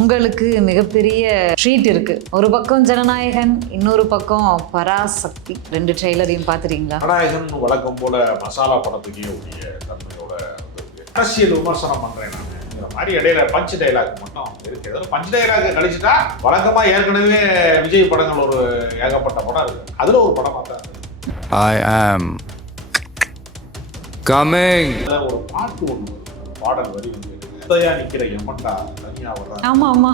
பொங்கலுக்கு மிகப்பெரிய ட்ரீட் இருக்கு. ஒரு பக்கம் ஜனநாயகன், இன்னொரு பக்கம் பராசக்தி. ரெண்டு ட்ரெய்லரையும் பார்த்துட்டீங்களா? ஜனநாயகன் வழக்கம் போல மசாலா படத்துக்கே உரிய தன்மையோட வந்திருக்கு. அரசியல் விமர்சனம் பண்றேன் நான் இந்த மாதிரி இடையில பஞ்ச் டைலாக் மட்டும் இருக்கு. ஏதாவது பஞ்ச் டைலாக் கழிச்சுட்டா வழக்கமா ஏற்கனவே விஜய் படங்கள் ஒரு ஏகப்பட்ட படம் இருக்கு. அதுல ஒரு படமா தான் I am coming. ஒரு பாட்டு ஒன்று பாடல் வரி வந்து முத்தையா நிக்கிற எம்மண்டா தனியா வர்றாங்க. ஆமா ஆமா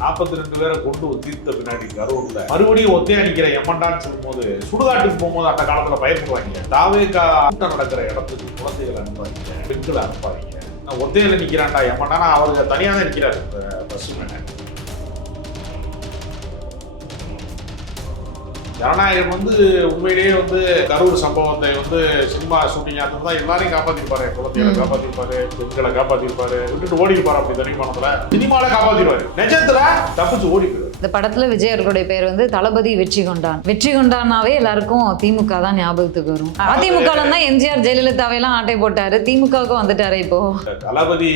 42 பேரை கொண்டு தீர்த்த பின்னாடி கரூர்ல மறுபடியும் ஒத்தையா நிக்கிற எம்மண்டான்னு சொல்லும் போது சுடுகாட்டுக்கு போகும்போது அந்த காலத்துல பயப்படுவாங்க. தாவேக்கா கூட்டம் நடக்கிற இடத்துக்கு குழந்தைகளை அனுப்பாதீங்க, பெண்களை அனுப்பாதீங்க. நான் ஒத்தையில நிக்கிறான்டா எம்மண்டானா அவருக்கு தனியா தான் நிக்கிறாரு பஸ் மேல. ஜனநாயகன் வந்து உண்மையிலேயே வந்து கரூர் சம்பவத்தை வந்து சினிமா ஷூட்டிங் ஆகிறது தான் எல்லாரையும் காப்பாத்திருப்பாரு. குழந்தைகளை காப்பாத்திருப்பாரு, பெண்களை காப்பாத்திருப்பாரு, விட்டுட்டு ஓடிப்பாரு. அப்படி தனிமானத்துல சினிமால காப்பாத்திருவாரு, நிஜத்துல தப்பிச்சு ஓடிப்பாரு. இந்த படத்துல விஜய் அவர்களுடைய பேர் வந்து தளபதி வெற்றி கொண்டான். வெற்றி கொண்டானாவே எல்லாருக்கும் திமுக தான் ஞாபகத்துக்கு வரும். அதிமுக தான் எம்ஜிஆர் ஜெயலலிதாவையெல்லாம் ஆட்டை போட்டாரு, திமுகவுக்கும் வந்துட்டாரு. இப்போ தளபதி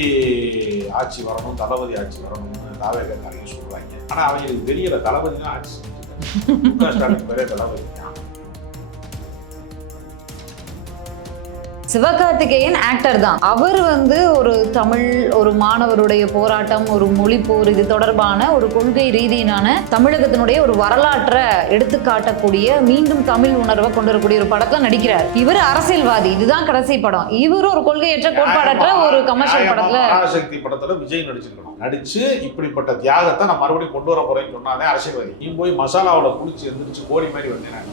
ஆட்சி வரணும், தளபதி ஆட்சி வரணும்னு தாவேக்காரங்க சொல்றாங்க. ஆனா அவங்களுக்கு தெரியல தளபதி தான் ஆட்சி. சிவகார்த்திகேயன் ஆக்டர் தான். அவர் வந்து ஒரு தமிழ், ஒரு மாணவருடைய போராட்டம், ஒரு மொழி போர், இது தொடர்பான ஒரு கொள்கை ரீதியிலான தமிழகத்தினுடைய ஒரு வரலாற்றை எடுத்து காட்டக்கூடிய, மீண்டும் தமிழ் உணர்வை கொண்டு வரக்கூடிய ஒரு படத்துல நடிக்கிறார். இவர் அரசியல்வாதி. இதுதான் கடைசி படம். இவரு ஒரு கொள்கையற்ற, கோட்பாடற்ற ஒரு கமர்ஷியல் படத்துல, பராசக்தி படத்துல விஜய் நடிச்சிருக்கணும். நடிச்சு இப்படிப்பட்ட தியாகத்தை நான் மறுபடியும் கொண்டு வர போறேன்னு சொன்னாலே அரசியல்வாதி. நீ போய் மசாலாவோட குளிச்சு எந்திரிச்சு கோழி மாதிரி வந்தேன்.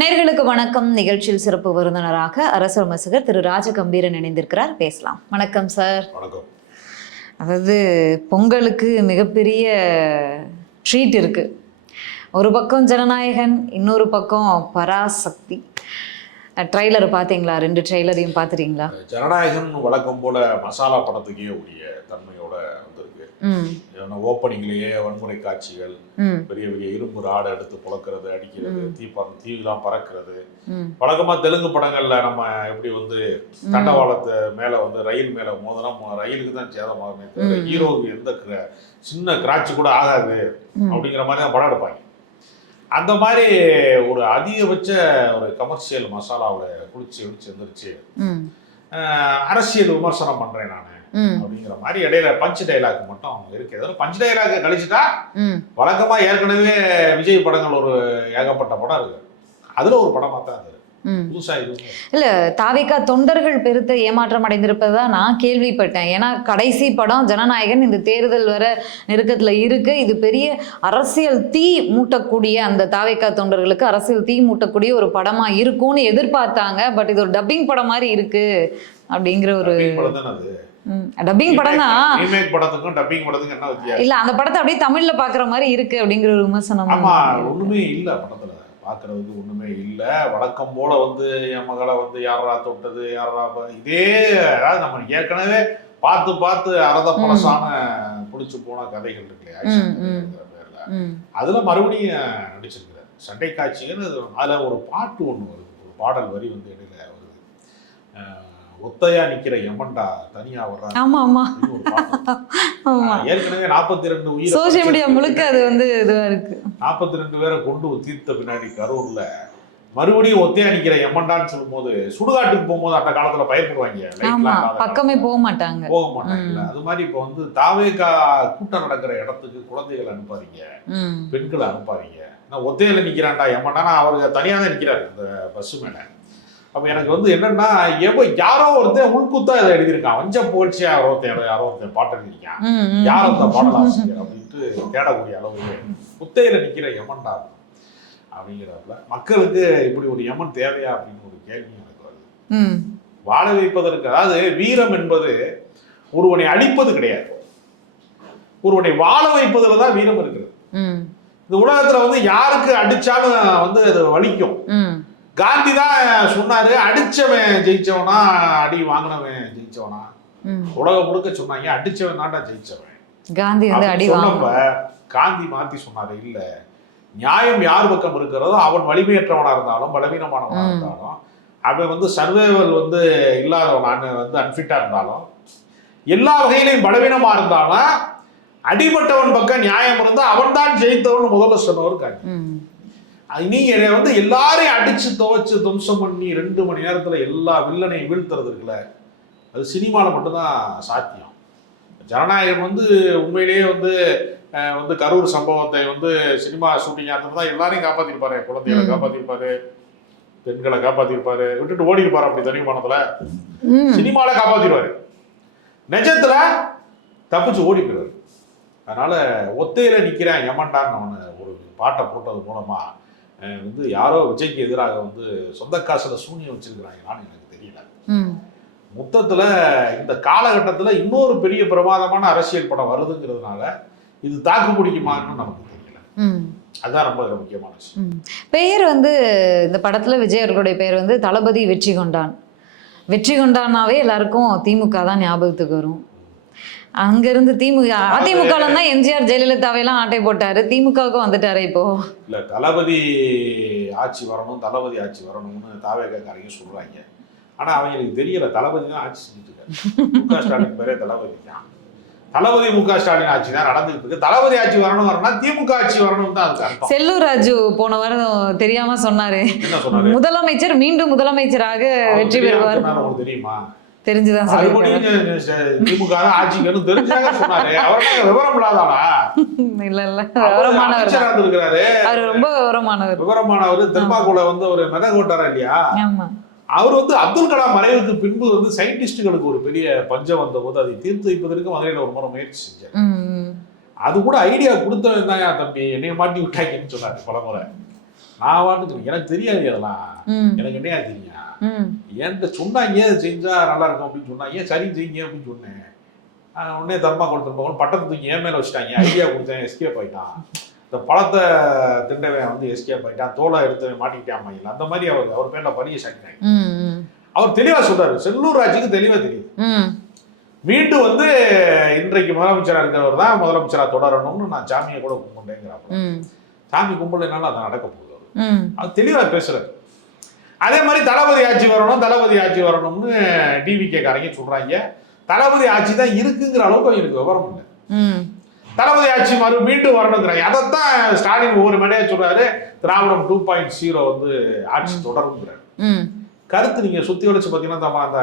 நேயர்களுக்கு வணக்கம். நிகழ்ச்சியில் சிறப்பு விருந்தினராக அரசு விமர்சகர் திரு ராஜகம்பீரன் இணைந்திருக்கிறார். பேசலாம். வணக்கம் சார். வணக்கம். அதாவது பொங்கலுக்கு மிகப்பெரிய ட்ரீட் இருக்கு. ஒரு பக்கம் ஜனநாயகன், இன்னொரு பக்கம் பராசக்தி. ட்ரெய்லர் பார்த்தீங்களா? ரெண்டு ட்ரெய்லரையும் பார்த்துட்டீங்களா? ஜனநாயகன் வழக்கம் போல மசாலா படத்துக்கே உரிய தன்மையோட வந்திருக்கு. ஓப்பனிங்லேயே வன்முறை காட்சிகள், பெரிய பெரிய இரும்பு ராடை எடுத்து புழக்கிறது, அடிக்கிறது, தீவிலாம் பறக்கிறது. வழக்கமா தெலுங்கு படங்கள்ல நம்ம எப்படி வந்து தண்டவாளத்தை மேல வந்து ரயில் மேல மோதனா ரயிலுக்கு தான் சேதமாகுமே தவிர ஹீரோவுக்கு எந்த சின்ன கிராட்சி கூட ஆகாது அப்படிங்கிற மாதிரி தான் படம் எடுப்பாங்க. அந்த மாதிரி ஒரு அதிகபட்ச ஒரு கமர்ஷியல் மசாலாவில் குளிச்சு எந்திரிச்சு அரசியல் விமர்சனம் பண்றேன் நான் அப்படிங்கிற மாதிரி இடையில பஞ்ச் டைலாக் மட்டும் இருக்கு. ஏதாவது பஞ்ச் டைலாக் கழிச்சுட்டா வழக்கமா ஏற்கனவே விஜய் படங்கள் ஒரு ஏகப்பட்ட படம் இருக்கு. அதுல ஒரு படமா தான் அது புதுசா இருக்கு. இல்ல, தாவேக்கா தொண்டர்கள் பெருத்த ஏமாற்றம் அடைந்திருப்பதா நான் கேள்விப்பட்டேன். ஏன்னா கடைசி படம் ஜனநாயகன் இந்த தேர்தல் வர நெருக்கத்துல இருக்கு. இது பெரிய அரசியல் தீ மூட்டக்கூடிய, அந்த தாவேக்கா தொண்டர்களுக்கு அரசியல் தீ மூட்டக்கூடிய ஒரு படமா இருக்கும்னு எதிர்பார்த்தாங்க. பட் இது ஒரு டப்பிங் படம் மாதிரி இருக்கு அப்படிங்கிற ஒரு டப்பிங் படம் தான். ரீமேக் படத்துக்கும் டப்பிங் படத்துக்கும் என்ன வித்தியாசம்? இல்ல, அந்த படத்தை அப்படியே தமிழ்ல பாக்குற மாதிரி இருக்கு அப்படிங்கிற ஒரு விமர்சனம். ஆமா, ஒண்ணுமே இல்ல படத்துல பாக்குறதுக்கு, ஒண்ணுமே இல்ல. வழக்கம் போல வந்து என் மகளை வந்து யாரா தொட்டது, யாரா இதே, அதாவது நம்ம ஏற்கனவே பார்த்து பார்த்து அரத பழசான பிடிச்சு போன கதைகள் இருக்கு இல்லையா, அதுல மறுபடியும் நடிச்சிருக்கிறார். சண்டை காட்சிகள். அதுல ஒரு பாட்டு ஒண்ணு வருது, ஒரு பாடல் வரி வந்து இடையில வருது. ஒத்தையா நிக்கிற எம்மண்டா தனியா வர்றாங்க. ஆமா ஆமா. ஏற்கனவே 42 உயிர் சோசியல் மீடியா முழுக்க அது வந்து இதுவா இருக்கு. 42 பேரை கொண்டு தீர்த்த பின்னாடி கரூர்ல மறுபடியும் ஒத்தையா நிக்கிற எம்மண்டான்னு சொல்லும் போது சுடுகாட்டுக்கு போகும்போது அந்த காலத்துல பயப்படுவாங்க, பக்கமே போக மாட்டாங்க. அது மாதிரி இப்ப வந்து தாவேக்கா கூட்டம் நடக்கிற இடத்துக்கு குழந்தைகளை அனுப்பாதீங்க, பெண்களை அனுப்பாதீங்க. நான் ஒத்தையில நிக்கிறான்டா எம்மண்டானா அவருக்கு தனியா தான் நிக்கிறாரு இந்த பஸ் மேல. அப்ப எனக்கு வந்து என்னன்னா, யாரோ ஒருத்தன் உள்குத்தா இதை எழுதியிருக்கான், வஞ்ச புகழ்ச்சியா யாரோ ஒருத்தன் பாட்டு எழுதியிருக்கான், யாரோ அந்த பாடலாசிரியர் அப்படின்ட்டு தேடக்கூடிய அளவு குத்தையில நிக்கிற எமன்டா அப்படிங்கிறதுல மக்களுக்கு இப்படி ஒரு எமன் தேவையா அப்படின்னு ஒரு கேள்வி எனக்கு வருது. வாழ வைப்பதற்கு, அதாவது வீரம் என்பது ஒருவனை அழிப்பது கிடையாது, ஒருவனை வாழ வைப்பதுல தான் வீரம் இருக்கிறது. இந்த உலகத்துல வந்து யாருக்கு அடிச்சாலும் வந்து அது வலிக்கும். காந்தி தான் சொன்னாரு, அடிச்சவன் ஜெயிச்சவனா அடி வாங்கினவன் ஜெயிச்சவனா. உலகம் முழுக்க சொன்னாங்க அடிச்சவன் தான்டா ஜெயிச்சவன். காந்தி வந்து அடி சொன்னப்ப காந்தி மாத்தி சொன்னாரு, இல்ல நியாயம் யார் பக்கம் இருக்கிறதோ அவன் வலிமையற்றவனா இருந்தாலும் பலவீனமானவனா இருந்தாலும் அவன் வந்து சர்வைவல் வந்து இல்லாதவன் வந்து அன்ஃபிட்டா இருந்தாலும் எல்லா வகையிலையும் பலவீனமா இருந்தாலும் அடிபட்டவன் பக்கம் நியாயம் இருந்தா அவன் தான் ஜெயித்தவன் முதல்ல சொன்னவர் காந்தி. நீங்க வந்து எல்லாரையும் அடிச்சு துவைச்சு துவம்சம் பண்ணி 2 மணி நேரத்துல எல்லா வில்லனையும் வீழ்த்துறது இருக்குல்ல, அது சினிமாவில் மட்டும்தான் சாத்தியம். ஜனநாயகம் வந்து உண்மையிலேயே வந்து வந்து கரூர் சம்பவத்தை வந்து சினிமா ஷூட்டிங் அந்த தான் எல்லாரையும் காப்பாத்திருப்பாரு, குழந்தைகளை காப்பாத்திருப்பாரு, பெண்களை காப்பாத்திருப்பாரு, விட்டுட்டு ஓடி இருப்பாரு. அப்படி தனிமானத்துல சினிமால காப்பாத்திருவாரு, நிஜத்துல தப்பிச்சு ஓடி போயிடுவாரு. அதனால ஒத்தையில நிக்கிறேன் எமன்டான்னு அவனை ஒரு பாட்டை போட்டது மூலமா வந்து யாரோ விஜய்க்கு எதிராக வந்து சொந்த காசுல சூனியம் வச்சிருக்கிறாங்களான்னு எனக்கு தெரியல. மொத்தத்துல இந்த காலகட்டத்துல இன்னொரு பெரிய பிரமாதமான அரசியல் படம் வருதுங்கிறதுனால இது தாக்கு பிடிக்குமான்னு நமக்கு தெரியல. அதுதான் ரொம்ப முக்கியமான விஷயம். பெயர் வந்து இந்த படத்துல விஜய் அவர்களுடைய பெயர் வந்து தளபதி வெற்றி கொண்டான். வெற்றி கொண்டான்னாவே எல்லாருக்கும் திமுக தான் ஞாபகத்துக்கு வரும். அங்கிருந்து அதிமுக தான் எம்ஜிஆர் ஜெயலலிதாவையெல்லாம் ஆட்டை போட்டாரு, திமுகவுக்கும் வந்துட்டாரு. இப்போ இல்ல தளபதி ஆட்சி வரணும், தளபதி ஆட்சி வரணும்னு தாவேக்காரங்க சொல்றாங்க. ஆனா அவங்களுக்கு தெரியல தளபதி தான் ஆட்சி செஞ்சுட்டு இருக்காரு. முக ஸ்டாலின் பேரே தளபதி தான். தளபதி முக ஸ்டாலின் ஆட்சி தான் நடந்துட்டு இருக்கு. தளபதி ஆட்சி வரணும்னா திமுக ஆட்சி வரணும் தான் அதுக்கு அர்த்தம். செல்லூர் ராஜு போன வாரம் தெரியாம சொன்னாரு, முதலமைச்சர் மீண்டும் முதலமைச்சராக வெற்றி பெறுவார். தெரியுமா? தெரிஞ்சுதான் திமுக ஆட்சிக்கு தெரிஞ்சாங்க சொன்னாரு. அவர் விவரம் இல்லாதானா? இல்ல இல்ல விவரமானவர் இருந்திருக்கிறாரு. அவர் ரொம்ப விவரமானவர். தென்பாக்குல வந்து ஒரு மெதகோட்டாரா இல்லையா? அவர் வந்து அப்துல் கலாம் மறைவுக்கு பின்பு வந்து சயின்டிஸ்டுகளுக்கு ஒரு பெரிய பஞ்சம் வந்த போது அதை தீர்த்து வைப்பதற்கு மதுரையில் ஒரு முறை முயற்சி செஞ்சார். அது கூட ஐடியா கொடுத்தவன் தான் என் தம்பி என்னைய மாட்டி விட்டாங்கன்னு சொன்னாரு பலமுறை. நான் வாட்டு எனக்கு தெரியாது அதெல்லாம், எனக்கு என்னையா தெரியும், என்கிட்ட சொன்னாங்க செஞ்சா நல்லா இருக்கும் அப்படின்னு சொன்னாங்க, சரி செய்யுங்க அப்படின்னு சொன்னேன். உடனே தர்மாக்கோள் பட்டத்தை தூக்கி என் மேல வச்சுட்டாங்க. ஐடியா கொடுத்தேன், எஸ்கேப் ஆயிட்டான். இந்த பழத்தை திண்டவன் வந்து எஸ்கேப் ஆயிட்டான், தோலை எடுத்தவன் மாட்டிக்கிட்டான். அந்த மாதிரி அவர் பேர்ல பணியை சாட்டினாங்க. அவர் தெளிவா சொல்றாரு, செல்லூர் ராஜுக்கு தெளிவா தெரியுது. மீண்டும் வந்து இன்றைக்கு முதலமைச்சராக இருக்கிறவர் தான் முதலமைச்சரா தொடரணும்னு நான் சாமியை கூட கும்பிட்டேங்கிறாங்க. சாமி கும்பிடனால அதை நடக்க போகுது. அது தெளிவா பேசுறாரு. அதே மாதிரி தளபதி ஆட்சி வரணும், தளபதி ஆட்சி வரணும்னு டிவிகே காரங்க சொல்றாங்க. தளபதி ஆட்சி தான் இருக்குங்கிற அளவுக்கு எனக்கு விவரம் இல்லை. தளபதி ஆட்சி மீண்டும் வரணுங்கிறாங்க. அதைத்தான் ஸ்டாலின் ஒவ்வொரு மேடையா சொல்றாரு, திராவிடம் 2.0 வந்து ஆட்சி தொடருங்கிறாரு. கருத்து நீங்க சுத்தி வளைச்சு பாத்தீங்கன்னா அந்த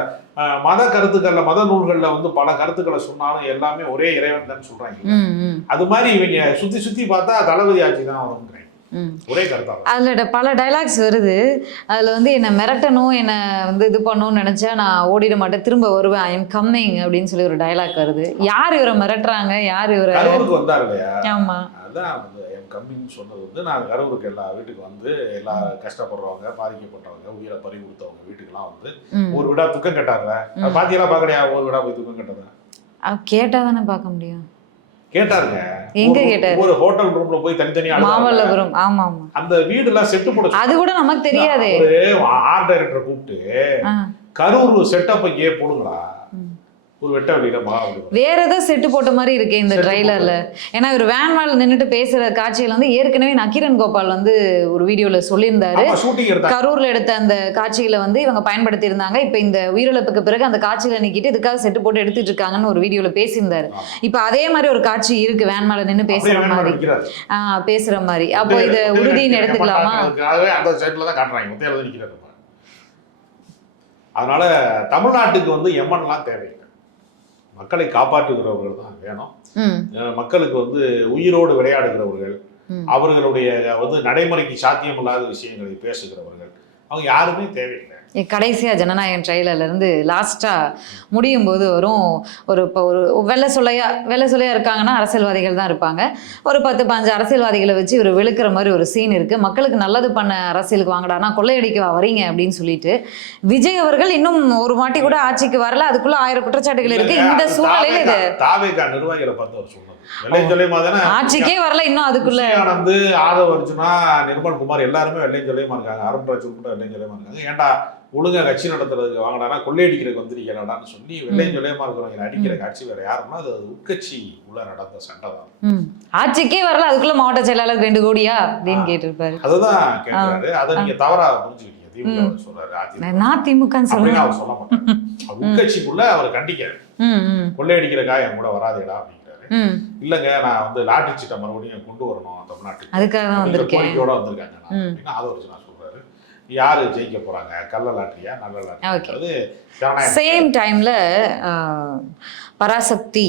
மத கருத்துக்கள்ல, மத நூல்கள்ல வந்து பல கருத்துக்களை சொன்னாலும் எல்லாமே ஒரே இறைவன் தான் சொல்றாங்க. அது மாதிரி இவங்க சுத்தி சுத்தி பார்த்தா தளபதி ஆட்சி தான் வருங்கிறாங்க. ஒரே கருத்தா அதுல பல டைலாக்ஸ் வருது. அதுல வந்து என்ன மிரட்டணும், என்ன வந்து இது பண்ணணும்னு நினைச்சா நான் ஓடிட மாட்டேன், திரும்ப வருவேன், ஐ எம் கம்மிங் அப்படின்னு சொல்லி ஒரு டைலாக் வருது. யார் இவரை மிரட்டுறாங்க, யார் இவரை வந்தாரு இல்லையா? ஆமா, அதான் கம்மிங் சொன்னது வந்து நான் கரூருக்கு எல்லா வீட்டுக்கு வந்து எல்லா கஷ்டப்படுறவங்க, பாதிக்கப்பட்டவங்க, உயிரை பறி கொடுத்தவங்க வீட்டுக்கெல்லாம் வந்து ஒரு வீடா துக்கம் கட்டாங்க. பாத்தியெல்லாம் பாக்கலையா? ஒரு வீடா போய் துக்கம் கட்டதா கேட்டா தானே பார்க்க முடியும். கேட்டாருங்க. எங்க கேட்டாரு? ஒரு ஹோட்டல் ரூம்ல போய் தனித்தனியா மாமல்லபுரம். ஆமா ஆமா, அந்த வீடு எல்லாம் செட்டு போட அது கூட நமக்கு தெரியாது. ஆர்ட் டைரக்டரை கூப்பிட்டு கரூர் செட்டப் இங்கே போடுங்களா, ஒரு வெட்ட வெளியில வேற ஏதோ செட்டு போட்ட மாதிரி இருக்கு இந்த ட்ரைலர்ல. ஏன்னா ஒரு வேன் மேல நின்றுட்டு பேசுற காட்சியில வந்து ஏற்கனவே நக்கீரன் கோபால் வந்து ஒரு வீடியோல சொல்லியிருந்தாரு, கரூர்ல எடுத்த அந்த காட்சிகளை வந்து இவங்க பயன்படுத்தி இருந்தாங்க. இப்ப இந்த உயிரிழப்புக்கு பிறகு அந்த காட்சியில நிக்கிட்டு இதுக்காக செட்டு போட்டு எடுத்துட்டு இருக்காங்கன்னு ஒரு வீடியோல பேசியிருந்தாரு. இப்ப அதே மாதிரி ஒரு காட்சி இருக்கு, வேன் மேல நின்று பேசுற மாதிரி பேசுற மாதிரி. அப்போ இதை உறுதின்னு எடுத்துக்கலாமா? அதனால தமிழ்நாட்டுக்கு வந்து எம்என்லாம் தேவையில்லை, மக்களை காப்பாற்றுகிறவர்கள் தான் வேணும். மக்களுக்கு வந்து உயிரோடு விளையாடுகிறவர்கள், அவர்களுடைய வந்து நடைமுறைக்கு சாத்தியமில்லாத விஷயங்களை பேசுகிறவர்கள், அவங்க யாருமே தேவையில்லை. கடைசியா ஜனநாயகன் ட்ரெய்லர்ல இருந்து லாஸ்டா முடியும் போது வரும் ஒரு வெள்ளை சொல்லையா இருக்காங்கன்னா அரசியல்வாதிகள் தான் இருப்பாங்க. ஒரு 10-15 அரசியல்வாதிகளை வச்சு இவர் விழுக்கிற மாதிரி ஒரு சீன் இருக்கு. மக்களுக்கு நல்லது பண்ண அரசியலுக்கு வாங்கடானா கொள்ளையடிக்க வரீங்க அப்படின்னு சொல்லிட்டு விஜய் அவர்கள் இன்னும் ஒரு மாட்டி கூட ஆட்சிக்கு வரல, அதுக்குள்ள 1000 குற்றச்சாட்டுகள் இருக்கு. இந்த சூழ்நிலையில இது தாவேகா நிர்வாகிகளை பார்த்து அவர் சொன்னது ஆட்சிக்கே வரல இன்னும், அதுக்குள்ள ஆனந்து ஆதவ அர்ஜுனா, நிர்மல் குமார் எல்லாருமே வெள்ளையும் சொல்லியமா இருக்காங்க, அருண்ராஜ் உட்பட வெள்ளையும் சொல்லியமா இருக்காங்க. ஏன்டா ஒழுங்கா கட்சி நடத்துறதுக்கு வாங்கடானா கொள்ளையடிக்கிறதுக்கு வந்திருக்கலாடான்னு சொல்லி வெள்ளையும் சொல்லியமா இருக்கிறவங்க அடிக்கிற காட்சி வேற யாருன்னா அது உட்கட்சி உள்ள நடந்த சண்டை தான். ஆட்சிக்கே வரல, அதுக்குள்ள மாவட்ட செயலாளர் 2 கோடியா அப்படின்னு கேட்டிருப்பாரு. அதுதான் கேட்கிறாரு. அதை நீங்க தவறா புரிஞ்சுக்கிட்டீங்க. திமுக சொல்றாரு, நான் திமுகன்னு அப்படின்னு அவர் சொல்ல மாட்டாரு. அவர் உட்கட்சிக்குள்ள அவர் கண்டிக்கிறார், கொள்ளையடிக்கிற காயம் கூட வராதேடா அப்படிங்கிறாரு. இல்லங்க நான் வந்து லாட்டரி சீட்டை மறுபடியும் கொண்டு வரணும் தமிழ்நாட்டுக்கு, அதுக்காக தான் வந்திருக்கேன், கோரிக்கையோட வந்திருக்காங்க அப்படின்னா அதை வச்சு நான் சொல்றாரு. யாரு ஜெயிக்க போறாங்க, கள்ள லாட்டரியா நல்ல லாட்டரி? சேம் டைம்ல பராசக்தி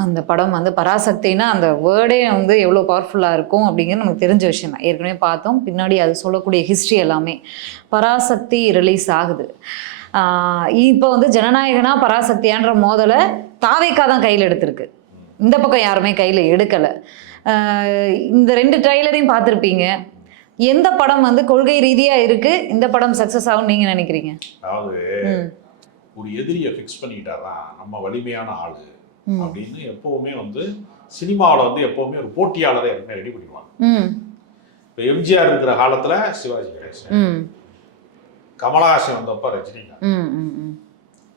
அந்த படம் வந்து, பராசக்தினா அந்த வேர்டே வந்து எவ்வளோ பவர்ஃபுல்லாக இருக்கும் அப்படிங்கிறது நமக்கு தெரிஞ்ச விஷயம் தான், ஏற்கனவே பார்த்தோம். பின்னாடி அது சொல்லக்கூடிய ஹிஸ்ட்ரி எல்லாமே. பராசக்தி ரிலீஸ் ஆகுது. இப்போ வந்து ஜனநாயகனா பராசக்தியான்ற மோதலை தாவேக்கா தான் கையில் எடுத்திருக்கு, இந்த பக்கம் யாருமே கையில் எடுக்கலை. இந்த 2 ட்ரைலரையும் பார்த்துருப்பீங்க. எந்த படம் வந்து கொள்கை ரீதியாக இருக்கு, இந்த படம் சக்ஸஸ் ஆகும் நீங்க நினைக்கிறீங்க? அதாவது ஒரு எதிரியை ஃபிக்ஸ் பண்ணிக்கிட்டாதான் நம்ம வலிமையான ஆளு அப்படின்னு எப்பவுமே வந்து சினிமாவில் வந்து எப்பவுமே ஒரு போட்டியாளரை எப்பவுமே ரெடி பண்ணிடுவாங்க. இப்போ எம்ஜிஆர் இருக்கிற காலத்துல சிவாஜி கணேசன், கமலஹாசன் வந்தப்ப ரஜினிகாந்த்,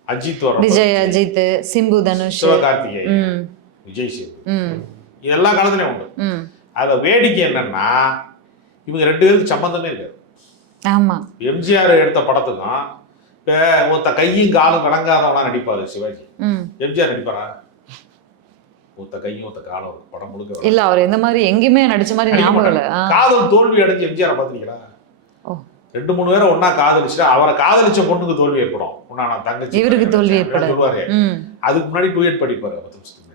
அஜித் வர விஜய், அஜித், சிம்பு தனுஷ், சிவகார்த்திகேயன், விஜய் சேது, இது எல்லா காலத்துலயும் உண்டு. அத வேடிக்கை என்னன்னா இவங்க 2 பேருக்கு சம்பந்தமே இருக்காது. ஆமா, எம்ஜிஆர் எடுத்த படத்துக்கும் இப்ப ஒருத்த கையும் காலும் விளங்காதவனா நடிப்பாரு சிவாஜி, எம்ஜிஆர் நடிப்பாரா? ஒருத்த கையும் ஒருத்த காலம் ஒரு படம் முழுக்க இல்ல, அவர் எந்த மாதிரி எங்கேயுமே நடிச்ச மாதிரி ஞாபகம் இல்ல. காதல் தோல்வி அடைஞ்சு எம்ஜிஆர் பாத்தீங்களா? 2-3 பேரை ஒன்னா காதலிச்சுட்டு அவரை காதலிச்ச பொண்ணுக்கு தோல்வி ஏற்படும், ஒன்னா நான் தங்கச்சி இவருக்கு தோல்வி ஏற்படும் சொல்லுவாரு. அதுக்கு முன்னாடி டூயட் படிப்பாரு 10 வருஷத்துக்கு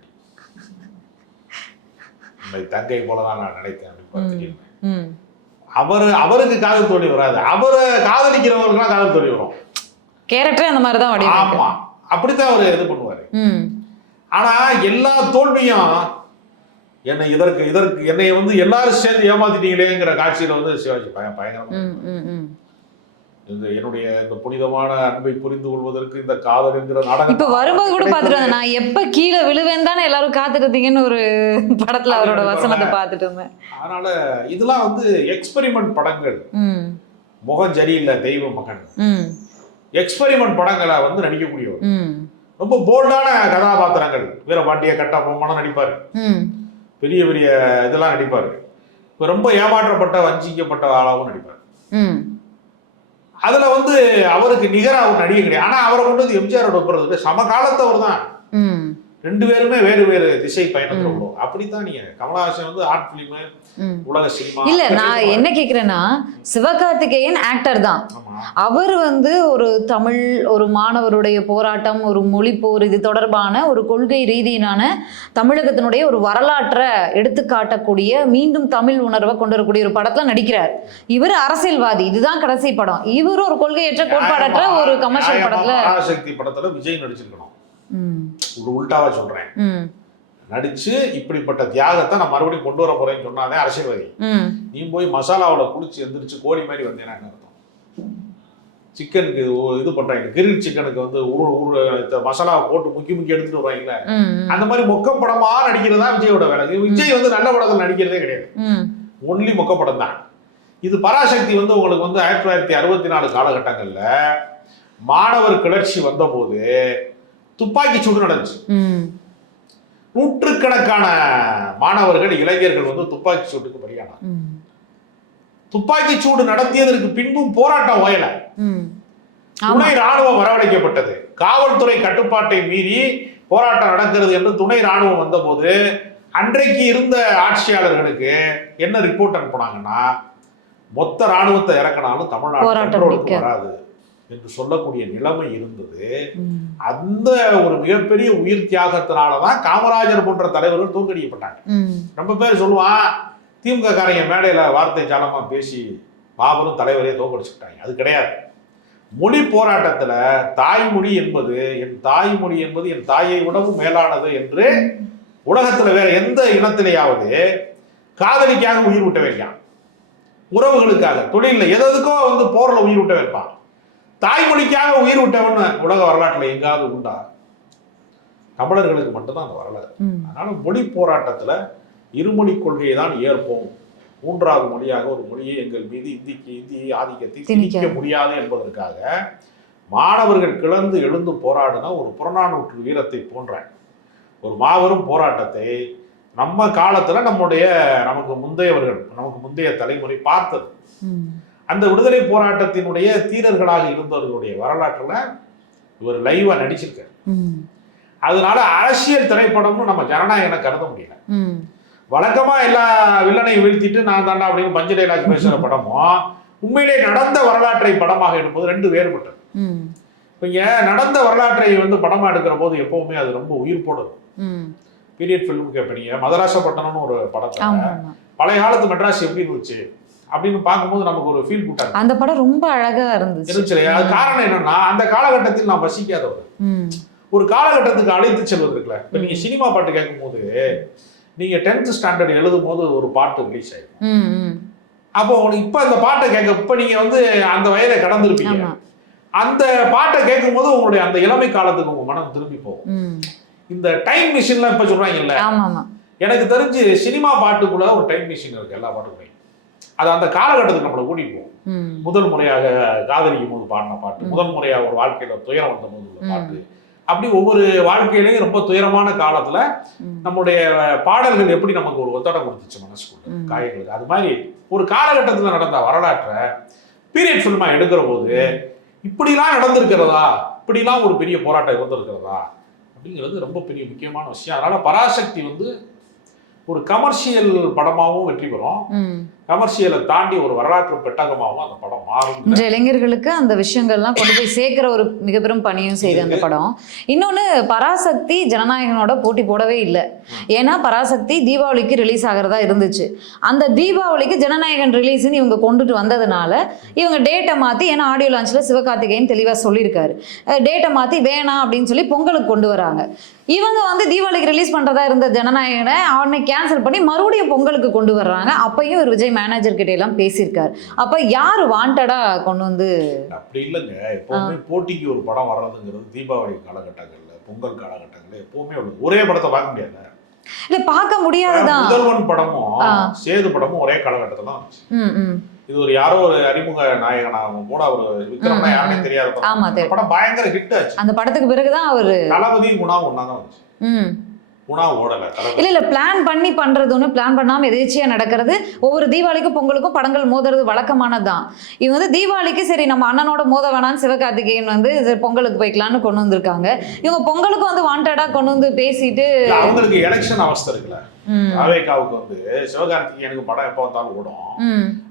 முன்னாடி, தங்கை போலதான் நான் நினைத்தேன் அப்படின்னு. அவருக்கு காதல் தோல்வி வராது, அவரை காதலிக்கிறவர்களுக்கு காதல் தோல்வி வரும். கேரக்டர் அந்த மாதிரி தான் வடிவம். ஆமா, அப்படித்தான் அவர் இது பண்ணுவாரு. ஆனா எல்லா தோல்வியும் என்னை வந்து எல்லாரும் சேர்ந்து ஏமாத்திட்டீங்களேங்கிற காட்சியில வந்து சிவாஜி பயங்கரமா என்னுடைய இந்த புனிதமான அன்பை புரிந்து கொள்வதற்கு இந்த காதல் என்கிற நாடகம் இப்ப வரும்போது கூட பாத்துட்டு வந்தேன், நான் எப்ப கீழே விழுவேன் தானே எல்லாரும் காத்துட்டு இருந்தீங்கன்னு ஒரு படத்துல அவரோட வசனத்தை பாத்துட்டு இருந்தேன். அதனால இதெல்லாம் வந்து எக்ஸ்பெரிமெண்ட் படங்கள். முகம் சரியில்லை தெய்வ மகன் எக்ஸ்பெரிமெண்ட் படங்களை வந்து நடிக்கக்கூடியவர், ரொம்ப போல்டான கதாபாத்திரங்கள், வீரபாண்டிய கட்டபொம்மனும் நடிப்பாரு, பெரிய பெரிய இதெல்லாம் நடிப்பாரு, இப்ப ரொம்ப ஏமாற்றப்பட்ட வஞ்சிக்கப்பட்ட ஆளாவும் நடிப்பாரு. அதுல வந்து அவருக்கு நிகரா அவர் நடிகை கிடையாது. ஆனா அவரை கொண்டு வந்து எம்ஜிஆரோட ஒப்புறதுக்கு சமகாலத்தவர் தான், 2 பேருமே வேறு வேறு திசை பயணத்துல உள்ளோம். அப்படித்தான் நீங்க கமலஹாசன் வந்து ஆர்ட் பிலிம், உலக சினிமா. இல்ல, நான் என்ன கேக்குறேன்னா, சிவகார்த்திகேயன் ஆக்டர் தான், அவர் வந்து ஒரு தமிழ், ஒரு மாணவருடைய போராட்டம், ஒரு மொழி போர், இது தொடர்பான ஒரு கொள்கை ரீதியிலான தமிழகத்தினுடைய ஒரு வரலாற்றை எடுத்து காட்டக்கூடிய, மீண்டும் தமிழ் உணர்வை கொண்டு வரக்கூடிய ஒரு படத்துல நடிக்கிறார். இவர் அரசியல்வாதி, இதுதான் கடைசி படம். இவரும் ஒரு கொள்கையற்ற கோட்பாடற்ற ஒரு கமர்ஷியல் படத்துல, பராசக்தி படத்துல விஜய் நடிச்சிருக்கணும். ஒரு உல்டாவா சொல்றேன், நடிச்சு இப்படிப்பட்ட தியாகத்தை நான் மறுபடியும் கொண்டு வர போறேன்னு சொன்னாதே அரசியல்வாதி. நீ போய் மசாலாவோட குளிச்சு எந்திரிச்சு கோழி மாதிரி வந்தேன்னா என்ன அர்த்தம்? சிக்கனுக்கு இது பண்றாங்க, கிரில் சிக்கனுக்கு வந்து மசாலாவை போட்டு முக்கி எடுத்துட்டு வருவாங்கல்ல, அந்த மாதிரி மொக்கப்படமா நடிக்கிறதா விஜயோட வேலை. விஜய் வந்து நல்ல படத்தில் நடிக்கிறதே கிடையாது, ஒன்லி மொக்கப்படம் தான். இது பராசக்தி வந்து உங்களுக்கு வந்து 1964 காலகட்டங்கள்ல மாணவர் கிளர்ச்சி வந்த போது துப்பாக்கி சூடு நடந்துச்சு. நூற்றுக்கணக்கான மாணவர்கள், இளைஞர்கள் வந்து துப்பாக்கி சூட்டுக்கு பலியானார். துப்பாக்கி சூடு நடத்தியதற்கு பின்பும் போராட்டம் ஓயல, துணை ராணுவம் வரவழைக்கப்பட்டது. காவல்துறை கட்டுப்பாட்டை மீறி போராட்டம் நடக்கிறது என்று துணை ராணுவம் வந்த போது அன்றைக்கு இருந்த ஆட்சியாளர்களுக்கு என்ன ரிப்போர்ட் அனுப்புனாங்கன்னா, மொத்த ராணுவத்தை இறக்கினாலும் தமிழ்நாடு வராது என்று சொல்லக்கூடிய நிலைமை இருந்தது. அந்த ஒரு மிகப்பெரிய உயிர் தியாகத்தினாலதான் காமராஜர் போன்ற தலைவர்கள் தோற்கடிக்கப்பட்டாங்க. ரொம்ப பேர் சொல்லுவான், திமுக காரங்க மேடையில வார்த்தை ஜாலமா பேசி மாபெரும் தலைவரையே தோற்கடிச்சுட்டாங்க. அது கிடையாது. மொழி போராட்டத்துல தாய்மொழி என்பது என் தாய்மொழி என்பது என் தாயை விடவும் மேலானது என்று உலகத்துல வேற எந்த இனத்திலேயாவது காதலிக்காக உயிர் விட்ட வைக்கான், உறவுகளுக்காக, தொழில எதுக்கோ வந்து போர்ல உயிர் விட்ட வைப்பான். தாய்மொழிக்காக உயிர் விட்டவன் உலக வரலாற்றுல எங்காவது உண்டா? தமிழர்களுக்கு மட்டும்தான் அந்த வரலாறு. அதனால மொழி போராட்டத்துல இருமொழி கொள்கையை தான் ஏற்போம், 3வது மொழியாக ஒரு மொழியை எங்கள் மீது இந்தி ஆதிக்கத்தை திணிக்க முடியாது என்பதற்காக மாணவர்கள் கிளர்ந்து எழுந்து போராடின ஒரு புறநானூற்று வீரத்தை போன்ற ஒரு மாபெரும் போராட்டத்தை நம்ம காலத்துல நமக்கு முந்தைய தலைமுறை பார்த்தது. அந்த விடுதலை போராட்டத்தினுடைய தீரர்களாக இருந்தவர்களுடைய வரலாற்றுல இவர் லைவா நடிச்சிருக்காரு. அதனால அரசியல் திரைப்படம்னு நம்ம ஜனநாயகனை கருத முடியல. வழக்கமா எல்லா வில்லனையும் வீழ்த்திட்டு நான் தாண்டா அப்படின்னு பஞ்ச டைலாக் பேசுற படமும் உண்மையிலே நடந்த வரலாற்றை படமாக எடுப்பது ரெண்டு வேறுபட்டது. இங்க நடந்த வரலாற்றை வந்து படமா எடுக்கிற போது எப்பவுமே அது ரொம்ப உயிர் போடுது. பீரியட் ஃபிலிம் கேட்பீங்க. மதராசப்பட்டினம்னு ஒரு படத்தை பழைய காலத்து மெட்ராஸ் எப்படி இருந்துச்சு அப்படின்னு பார்க்கும்போது நமக்கு ஒரு ஃபீல் கூட்டாங்க. அந்த படம் ரொம்ப அழகா இருந்துச்சு. அது காரணம் என்னன்னா அந்த காலகட்டத்தில் நான் வசிக்காதவர் ஒரு காலகட்டத்துக்கு அழைத்து செல்வது இருக்குல்ல. இப்ப நீங்க சினிமா பாட்டு கேட்கும் போது நீங்க 10th ஸ்டாண்டர்ட் எழுதும் போது ஒரு பாட்டு ரிலீஸ் ஆயிடும். அப்போ இப்ப அந்த பாட்டை கேட்க இப்ப நீங்க வந்து அந்த வயதை கடந்திருப்பீங்க. அந்த பாட்டை கேட்கும் போது உங்களுடைய அந்த இளமை காலத்துக்கு உங்க மனம் திரும்பி போகும். இந்த டைம் மிஷின்லாம் இப்ப சொல்றாங்கல்ல, எனக்கு தெரிஞ்சு சினிமா பாட்டுக்குள்ள ஒரு டைம் மிஷின் இருக்கு. எல்லா பாட்டுக்குமே அது அந்த காலகட்டத்துக்கு நம்மளை கூட்டிட்டு போகும். முதல் முறையாக காதலிக்கும் போது பாடின பாட்டு, முதல் முறையாக ஒரு வாழ்க்கையில துயரம் வந்த போது உள்ள பாட்டு, அப்படி ஒவ்வொரு வாழ்க்கையிலையும் ரொம்ப துயரமான காலத்துல நம்முடைய பாடல்கள் எப்படி நமக்கு ஒரு ஒத்தடம் கொடுத்துச்சு மனசுக்குள்ள காயங்களுக்கு. அது மாதிரி ஒரு காலகட்டத்துல நடந்த வரலாற்றை பீரியட் ஃபில்மா எடுக்கிற போது இப்படிலாம் நடந்திருக்கிறதா, இப்படிலாம் ஒரு பெரிய போராட்டம் இருந்திருக்கிறதா அப்படிங்கிறது ரொம்ப பெரிய முக்கியமான விஷயம். அதனால பராசக்தி வந்து ஒரு கமர்ஷியல் படமாகவும் வெற்றி பெறும், கமர்ஷியலை தாண்டி ஒரு வரலாற்று பெட்டகமாகவும் அந்த படம் மாறும். இன்றைய இளைஞர்களுக்கு அந்த விஷயங்கள்லாம் கொண்டு போய் சேர்க்கிற ஒரு மிக பெரும் பணியும் செய்து அந்த படம். இன்னொன்று, பராசக்தி ஜனநாயகனோட போட்டி போடவே இல்லை. ஏன்னா பராசக்தி தீபாவளிக்கு ரிலீஸ் ஆகிறதா இருந்துச்சு. அந்த தீபாவளிக்கு ஜனநாயகன் ரிலீஸ்ன்னு இவங்க கொண்டுட்டு வந்ததுனால இவங்க டேட்டை மாற்றி, ஏன்னா ஆடியோ லான்ச்சில் சிவகார்த்திகேயன் தெளிவாக சொல்லியிருக்காரு, டேட்டை மாற்றி வேணாம் அப்படின்னு சொல்லி பொங்கலுக்கு கொண்டு வராங்க. இவங்க வந்து தீபாவளிக்கு ரிலீஸ் பண்ணுறதா இருந்த ஜனநாயகனை அவனை கேன்சல் பண்ணி மறுபடியும் பொங்கலுக்கு கொண்டு வர்றாங்க. அப்பையும் ஒரு விஜய் மேனேஜர் கிட்ட எல்லாம் பேசியிருக்காரு. அப்ப யாரு வாண்டடா கொண்டு வந்து? அப்படி இல்லைங்க. எப்பவுமே போட்டிக்கு ஒரு படம் வர்றதுங்கிறது தீபாவளி காலகட்டங்கள்ல, பொங்கல் காலகட்டங்கள்ல எப்பவுமே ஒரே படத்தை பார்க்க முடியாது. இல்ல, பார்க்க முடியாதுதான். முதல்வன் படமும் சேது படமும் ஒரே காலகட்டத்துல தான் வந்துச்சு. இது ஒரு யாரோ ஒரு அறிமுக நாயகனாகவும் கூட ஒரு விக்ரம்னா யாருமே தெரியாத படம் பயங்கர ஹிட் ஆச்சு. அந்த படத்துக்கு பிறகுதான் அவரு தளபதி குணா ஒன்னாதான் வந்துச்சு. குணா ஓடல. இல்ல பிளான் பண்ணி பண்றது ஒண்ணு, பிளான் பண்ணாம எதேச்சியா நடக்கிறது. ஒவ்வொரு தீபாவளிக்கும் பொங்கலுக்கும் படங்கள் மோதுறது வழக்கமானதுதான். இவங்க வந்து தீபாவளிக்கு சரி நம்ம அண்ணனோட மோத வேணான்னு சிவகார்த்திகேயன் வந்து பொங்கலுக்கு போய்க்கலான்னு கொண்டு வந்திருக்காங்க. இவங்க பொங்கலுக்கு வந்து வாண்டடா கொண்டு வந்து பேசிட்டு அவங்களுக்கு எலெக்ஷன் அவஸ்தை இருக்குல்ல. அவேகாவுக்கு வந்து சிவகார்த்திகேயனுக்கு படம் எப்ப வந்தாலும் ஓடும்.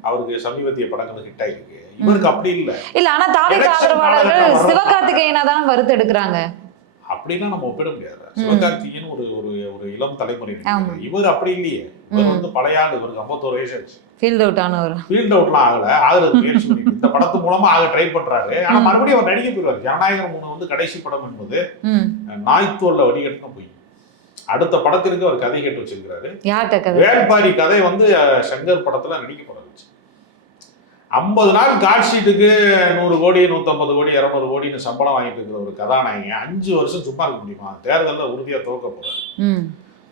அவருக்கு சமீபத்திய படங்கள் ஹிட் ஆயிருக்கு. இவருக்கு அப்படி இல்ல. இல்ல, ஆனா தாவேகா ஆதரவாளர்கள் சிவகார்த்திகேயனை தான் வறுத்து எடுக்கிறாங்க. அப்படின்னா நம்ம ஒப்பிட முடியாது. சிவகார்த்திகேயன் ஒரு ஒரு இளம் தலைமுறை. இவர் அப்படி இல்லையே. இவர் வந்து பழைய ஆள். இவருக்கு 51 வயசு ஆச்சு. ஃபீல்ட் அவுட் ஆனவர். ஃபீல்ட் அவுட்லாம் ஆகல. ஆகுறது முயற்சி பண்ணி இந்த படத்து மூலமா ஆக ட்ரை பண்றாரு. ஆனா மறுபடியும் அவர் நடிக்க போயிடுவார். ஜனநாயகம் 3 வந்து கடைசி படம் என்பது நாய்த்தோல்ல வடிகட்டின போய் அடுத்த படத்திற்கு அவர் கதை கேட்டு வச்சிருக்கிறாரு. வேள்பாரி கதை வந்து சங்கர் படத்துல நடிக்க போறாரு. 50 நாள் கார்ட் ஷீட்டுக்கு 100 கோடி 150 கோடி 200 கோடின்னு சம்பளம் வாங்கிட்டு இருக்கிற ஒரு கதாநாயகன் 5 வருஷம் சும்மா இருக்க முடியுமா? தேர்தலில் உறுதியா தோற்க போறாரு.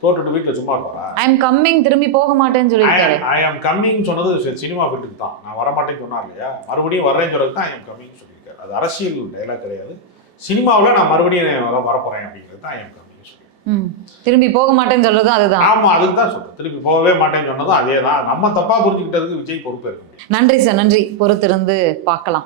தோற்றுட்டு வீட்டுல சும்மா இருப்பாரா? ஐ அம் கம்மிங், திரும்பி போக மாட்டேன்னு சொல்லிட்டாரு. ஐ அம் கம்மிங் சொன்னது சினிமா ஃபீல்டுக்கு தான். நான் வரமாட்டேன்னு சொன்னார் இல்லையா, மறுபடியும் வர்றேன்னு சொல்றது தான் ஐ அம் கம்மிங் சொல்லியிருக்காரு. அது அரசியல் டைலாக் கிடையாது. சினிமாவில் நான் மறுபடியும் வரப்போறேன் அப்படிங்கிறது தான் ஐ அம் கம்மிங். திரும்பி போக மாட்டேன்னு சொல்றதும் அதுதான். ஆமா, அதுக்கு தான் சொல்றேன். திரும்பி போகவே மாட்டேன்னு சொன்னதும் அதே தான். நம்ம தப்பா புரிஞ்சுக்கிட்டதுக்கு விஜய் பொறுப்பு இருக்கு. நன்றி சார், நன்றி. பொறுத்திருந்து பார்க்கலாம்.